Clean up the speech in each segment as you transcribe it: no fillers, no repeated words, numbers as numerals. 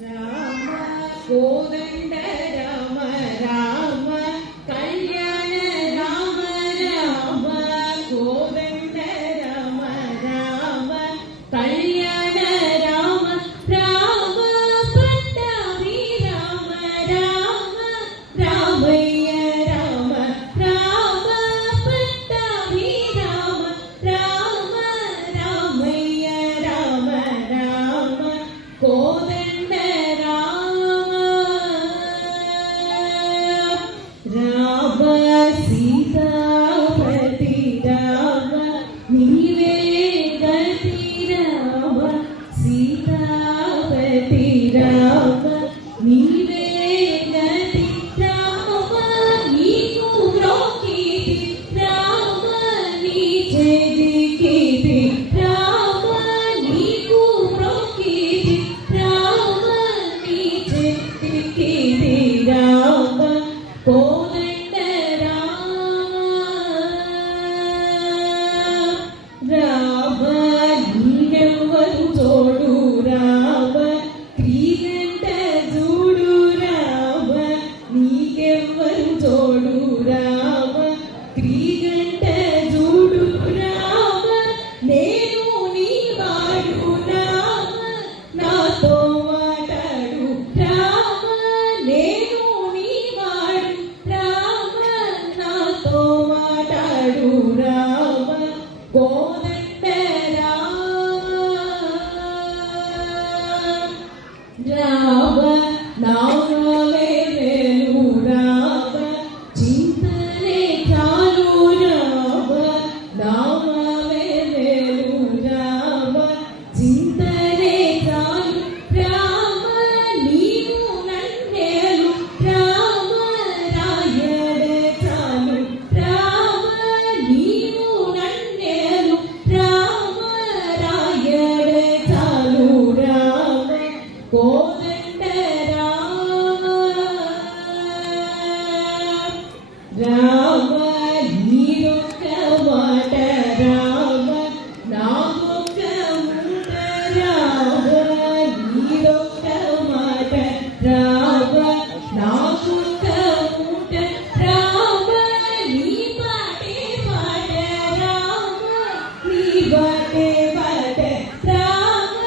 రామ కోదండ రామ రామ కళ్యాణ రామ రామ కోదండ రామ రామ కళ్యాణ రామ రామ పట్టాభి రామ రామ రామయ్య రామ రామ పట్టాభి రామ రామ రామయ్య రామ రామ కోదండ రామ సీతాపతి రామ నీవే గతి రామ సీతాపతి రామ నీవే గతి రామ నీకు మ్రోకితి రామ నీ చేదికితి రామ నీకు మ్రోకితి రామ నీ చేదికితి రామ కోదండ రామ నీవెవ్వరు తోడు రామ క్రీగంట చూడు రామ నీకెవ్వరు తోడు రామ క్రీగంట చూడు రామ నేను నీ వాడు రామ నాతో మాట్లాడు రామ నేను నీ వాడు రామ నాతో మాట్లాడు రామ కోదండ రామ నామమే వేలు రామ చింతనే చాలు రామ నామమే వేలు రామ చింతనే చాలు రామ నీవు నన్నేలు రామ రాయడే చాలు రామ నీవు నన్నేలు రామ రాయడే చాలు రామ కోదండ రామ నీరొక్క మాట రామ నాకొక్క మూట రామ నీరొక్క మాట రామ నాకొక్క మూట రామ నీ పాటే పాట రామ నీ బాటే పాట రామ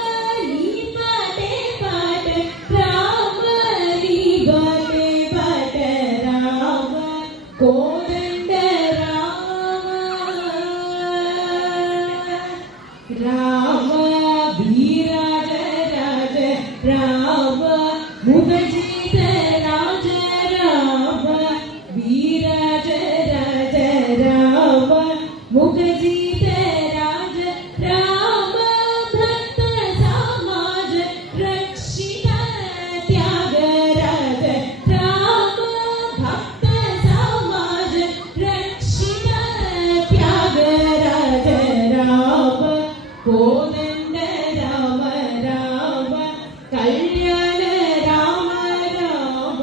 నీ పాటే పాట రామ నీ బాటే పాట రామ కోదండ రామ వీరాజ రాజ రామ ముఖజిత రాజ రామ వీరాజ రాజ రామ ముఖజిత రాజ రామ భక్త సమాజ రక్షిత త్యాగరాజ రామ భక్త సమాజ రక్షిత త్యాగరాజ రామ కోదండ రామ రామ కళ్యాణ రామ రామ